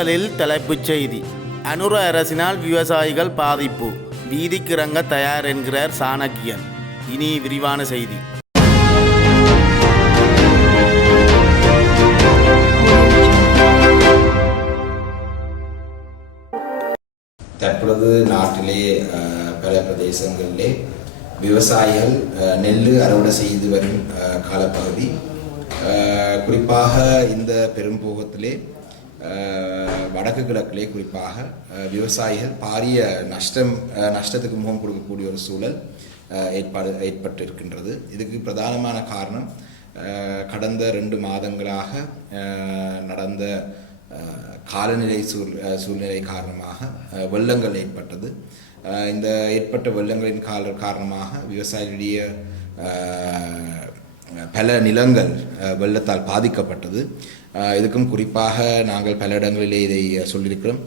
முதலில் தலைப்புச் செய்தி. அனுர அரசினால் விவசாயிகள் பாதிப்பு, வீதிக்கு இறங்க தயார் என்கிறார் சாணக்கியன். இனி விரிவான செய்தி. தற்பொழுது நாட்டிலே பல பிரதேசங்களிலே விவசாயிகள் நெல் அறுவடை செய்து வரும் காலப்பகுதி. குறிப்பாக இந்த பெரும்போகத்திலே வடக்கு கிழக்கிலே குறிப்பாக விவசாயிகள் பாரிய நஷ்டத்துக்கு முகம் கொடுக்கக்கூடிய ஒரு சூழல் ஏற்பட்டு இருக்கின்றது. இதுக்கு பிரதானமான காரணம் கடந்த 2 மாதங்களாக நடந்த காலநிலை சூழ்நிலை காரணமாக வெள்ளங்கள் ஏற்பட்டது. இந்த ஏற்பட்ட வெள்ளங்களின் காரணமாக விவசாயிகளுடைய பல நிலங்கள் வெள்ளத்தால் பாதிக்கப்பட்டது. இதுக்கும் குறிப்பாக நாங்கள் பல இடங்களிலே இதை சொல்லியிருக்கிறோம்.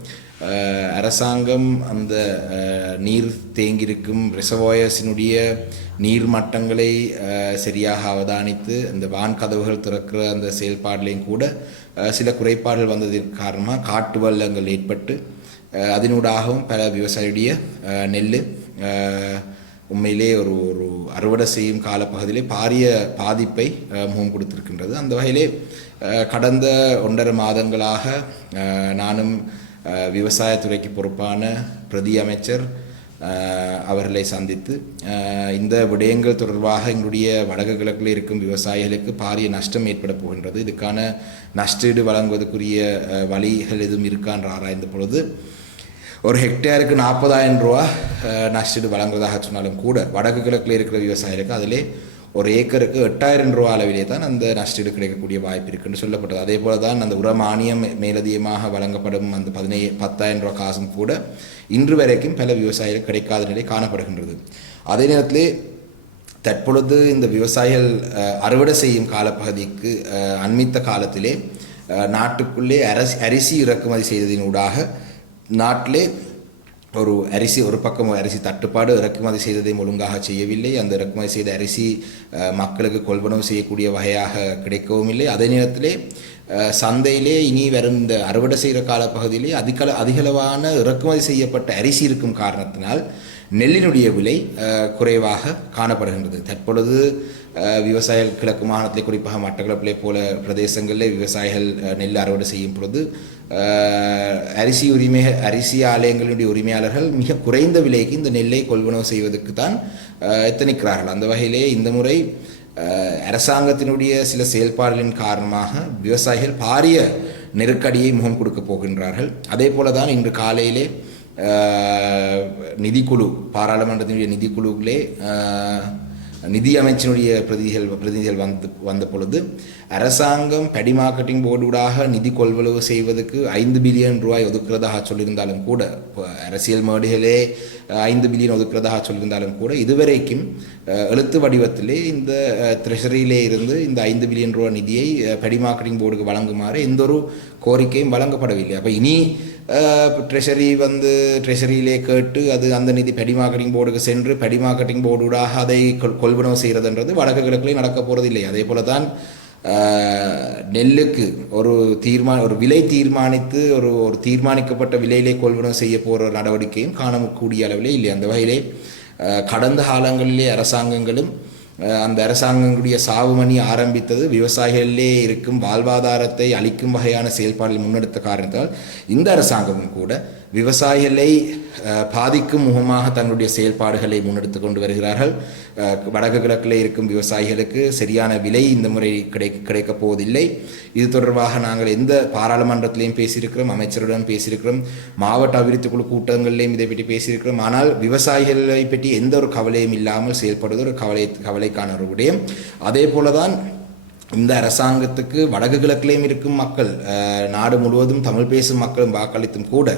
அரசாங்கம் அந்த நீர் தேங்கியிருக்கும் ரிசர்வாயர்ஸினுடைய நீர் மட்டங்களை சரியாக அவதானித்து அந்த வான் கதவுகள் திறக்கிற அந்த செயல்பாடுலையும் கூட சில குறைபாடுகள் வந்ததற்கு காரணமாக காட்டு வெள்ளங்கள் ஏற்பட்டு அதனூடாகவும் பல விவசாயியுடைய நெல் உண்மையிலே ஒரு அறுவடை செய்யும் காலப்பகுதியிலே பாரிய பாதிப்பை முகம் கொடுத்திருக்கின்றது. அந்த வகையிலே கடந்த 1.5 மாதங்களாக நானும் விவசாயத்துறைக்கு பொறுப்பான பிரதி அமைச்சர் அவர்களை சந்தித்து இந்த விடயங்கள் தொடர்பாக எங்களுடைய வடக்கு கிழக்கில் இருக்கும் விவசாயிகளுக்கு பாரிய நஷ்டம் ஏற்பட போகின்றது, இதுக்கான நஷ்டீடு வழங்குவதற்குரிய வழிகள் எதுவும் இருக்கான்ற ஆராய்ந்த பொழுது ஒரு ஹெக்டேருக்கு 40,000 ரூபா நஷ்டீடு வழங்குவதாக சொன்னாலும் கூட வடக்கு கிழக்கில் இருக்கிற விவசாயிகளுக்கு அதிலே ஒரு ஏக்கருக்கு 8,000 ரூபா அளவிலே தான் அந்த நஷ்டீடு கிடைக்கக்கூடிய வாய்ப்பு இருக்குன்னு சொல்லப்பட்டது. அதே போல தான் அந்த உர மானியம் மேலதிகமாக வழங்கப்படும் அந்த 10,000 ரூபா காசும் கூட இன்று வரைக்கும் பல விவசாயிகள் கிடைக்காத நிலை காணப்படுகின்றது. அதே நேரத்திலே தற்பொழுது இந்த விவசாயிகள் அறுவடை செய்யும் காலப்பகுதிக்கு அண்மித்த காலத்திலே நாட்டுக்குள்ளே அரிசி இறக்குமதி செய்ததினூடாக நாட்டிலே ஒரு பக்கம் அரிசி தட்டுப்பாடு, இறக்குமதி செய்ததையும் ஒழுங்காக செய்யவில்லை. அந்த இறக்குமதி செய்த அரிசி மக்களுக்கு கொள்வனவு செய்யக்கூடிய வகையாக கிடைக்கவும் இல்லை. அதே நேரத்திலே சந்தையிலே இனி வரும் இந்த அறுவடை செய்கிற காலப்பகுதியிலே அதிகளவான இறக்குமதி செய்யப்பட்ட அரிசி இருக்கும் காரணத்தினால் நெல்லினுடைய விலை குறைவாக காணப்படுகின்றது. தற்பொழுது விவசாயிகள் கிழக்கு மாகாணத்திலே குறிப்பாக மட்டக்களப்பிலே போல பிரதேசங்களில் விவசாயிகள் நெல் அறுவடை செய்யும் பொழுது அரிசி ஆலயங்களுடைய உரிமையாளர்கள் மிக குறைந்த விலைக்கு இந்த நெல்லை கொள்வனவு செய்வதற்கு தான் எத்தனிக்கிறார்கள். அந்த வகையிலே இந்த முறை அரசாங்கத்தினுடைய சில செயல்பாடுகளின் காரணமாக விவசாயிகள் பாரிய நெருக்கடியை முகம் கொடுக்க போகின்றார்கள். அதே போல தான் இன்று காலையிலே நிதிக்குழு, பாராளுமன்றத்தினுடைய நிதிக்குழுவிலே நிதி அமைச்சினுடைய பிரதிநிதிகள் வந்த பொழுது அரசாங்கம் படி மார்க்கெட்டிங் போர்டூடாக நிதி கொள்வனவு செய்வதற்கு 5 பில்லியன் ரூபாய் ஒதுக்குறதாக சொல்லியிருந்தாலும் கூட, அரசியல் மேடைகளே 5 பில்லியன் ஒதுக்குறதாக சொல்லியிருந்தாலும் கூட இதுவரைக்கும் எழுத்து வடிவத்திலே இந்த ட்ரெஷரியிலே இருந்து இந்த 5 பில்லியன் ரூபாய் நிதியை படி மார்க்கெட்டிங் போர்டுக்கு வழங்குமாறு எந்த ஒரு கோரிக்கையும் வழங்கப்படவில்லை. அப்போ இனி ட்ரெஷரியிலே கேட்டு அது அந்த நிதி படி மார்க்கெட்டிங் போர்டுக்கு சென்று படி மார்க்கெட்டிங் போர்டூடாக அதை கொள்வனவு செய்கிறதுன்றது வடக்கு கிழக்கிலே நடக்க போகிறதில்லை. அதே போல தான் நெல்லுக்கு ஒரு விலை தீர்மானித்து ஒரு தீர்மானிக்கப்பட்ட விலையிலே கொள்வனவு செய்ய போகிற நடவடிக்கையும் காணக்கூடிய அளவிலே இல்லை. அந்த வகையிலே கடந்த காலங்களிலே அரசாங்கங்களும் அந்த அரசாங்கங்களுடைய சாவுமணி ஆரம்பித்தது விவசாயிகளிலே இருக்கும் வாழ்வாதாரத்தை அளிக்கும் வகையான செயல்பாடுகள் முன்னெடுத்த காரணத்தால் இந்த அரசாங்கமும் கூட விவசாயிகளை பாதிக்கும் முகமாக தன்னுடைய செயல்பாடுகளை முன்னெடுத்து கொண்டு வருகிறார்கள். வடக்கு கிழக்கில் இருக்கும் விவசாயிகளுக்கு சரியான விலை இந்த முறை கிடைக்கப் போவதில்லை. இது தொடர்பாக நாங்கள் எந்த பாராளுமன்றத்திலையும் பேசியிருக்கிறோம், அமைச்சருடன் பேசியிருக்கிறோம், மாவட்ட அபிவிருத்தி குழு கூட்டங்களிலையும் இதை பற்றி பேசியிருக்கிறோம். ஆனால் விவசாயிகளை பற்றி எந்த ஒரு கவலையும் இல்லாமல் செயல்படுவது ஒரு கவலைக்கான ஒரு விடயம். அதே போலதான் இந்த அரசாங்கத்துக்கு வடக்கு கிழக்கிலையும் இருக்கும் மக்கள், நாடு முழுவதும் தமிழ் பேசும் மக்களும் வாக்களித்தும் கூட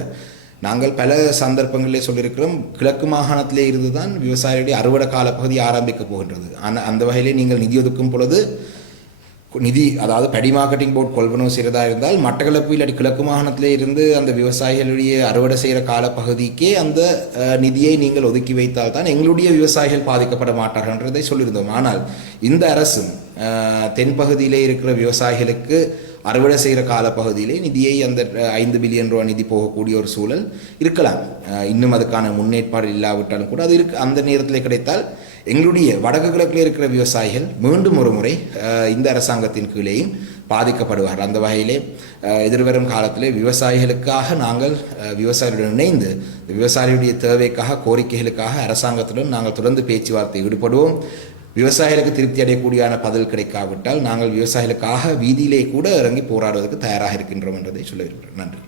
நாங்கள் பல சந்தர்ப்பங்களிலே சொல்லியிருக்கிறோம், கிழக்கு மாகாணத்திலே இருந்து தான் விவசாயிகளுடைய அறுவடை காலப்பகுதி ஆரம்பிக்க போகின்றது. அந்த வகையிலே நீங்கள் நிதி ஒதுக்கும் பொழுது அதாவது படி மார்க்கெட்டிங் போர்டு கொள்வனவு செய்கிறதா இருந்தால் மட்டக்களப்பு இல்லாட்டி கிழக்கு மாகாணத்திலே இருந்து அந்த விவசாயிகளுடைய அறுவடை செய்கிற காலப்பகுதிக்கே அந்த நிதியை நீங்கள் ஒதுக்கி வைத்தால் தான் எங்களுடைய விவசாயிகள் பாதிக்கப்பட மாட்டார்கள்ன்றதை சொல்லியிருந்தோம். ஆனால் இந்த அரசும் தென்பகுதியிலே இருக்கிற விவசாயிகளுக்கு அறுவடை செய்கிற காலப்பகுதியிலே நிதியை அந்த 5 பில்லியன் ரூபா நிதி போகக்கூடிய ஒரு சூழல் இருக்கலாம். இன்னும் அதுக்கான முன்னேற்பாடு இல்லாவிட்டாலும் கூட அது அந்த நேரத்தில் கிடைத்தால் எங்களுடைய வடக்கு கிழக்கில் இருக்கிற விவசாயிகள் மீண்டும் ஒரு முறை இந்த அரசாங்கத்தின் கீழேயும் பாதிக்கப்படுவார்கள். அந்த வகையிலே எதிர்வரும் காலத்திலே விவசாயிகளுக்காக நாங்கள் விவசாயிகளுடன் இணைந்து விவசாயிகளுடைய தேவைக்காக கோரிக்கைகளுக்காக அரசாங்கத்துடன் நாங்கள் தொடர்ந்து பேச்சுவார்த்தை ஈடுபடுவோம். விவசாயிகளுக்கு திருப்தி அடையக்கூடியான பதில் கிடைக்காவிட்டால் நாங்கள் விவசாயிகளுக்காக வீதியிலே கூட இறங்கி போராடுவதற்கு தயாராக இருக்கின்றோம் என்றதை சொல்ல விரும்புகிறேன். நன்றி.